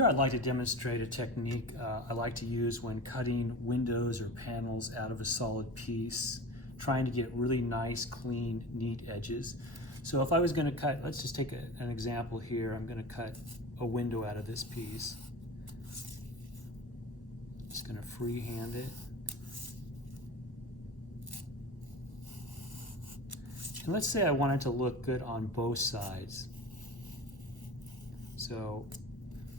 Here I'd like to demonstrate a technique I like to use when cutting windows or panels out of a solid piece, trying to get really nice, clean, neat edges. So if I was going to cut, let's just take an example here. I'm going to cut a window out of this piece. Just going to freehand it. And let's say I want it to look good on both sides. So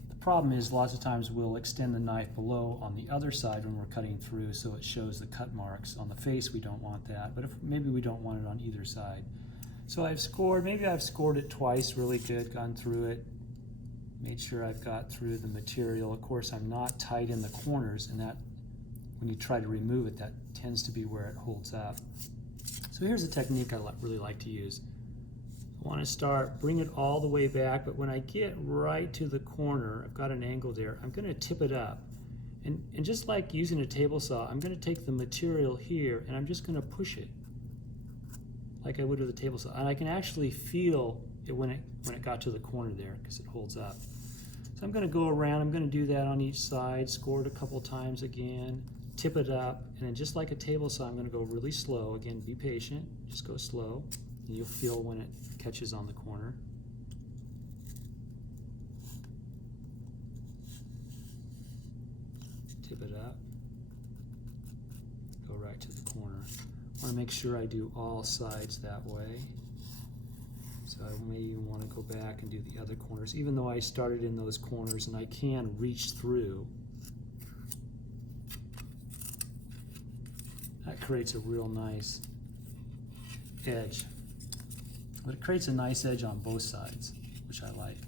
the problem is lots of times we'll extend the knife below on the other side when we're cutting through, so it shows the cut marks. On the face we don't want that, but if maybe we don't want it on either side. So maybe I've scored it twice really good, gone through it, made sure I've got through the material. Of course I'm not tight in the corners, and that when you try to remove it, that tends to be where it holds up. So here's a technique I really like to use. I want to bring it all the way back, but when I get right to the corner, I've got an angle there, I'm going to tip it up. And just like using a table saw, I'm going to take the material here and I'm just going to push it like I would with a table saw. And I can actually feel it when it got to the corner there because it holds up. So I'm going to go around, I'm going to do that on each side, score it a couple times again, tip it up, and then just like a table saw, I'm going to go really slow. Again, be patient, just go slow, and you'll feel when it catches on the corner. Tip it up, go right to the corner. I want to make sure I do all sides that way. So I may even want to go back and do the other corners, even though I started in those corners and I can reach through. That creates a real nice edge. But it creates a nice edge on both sides, which I like.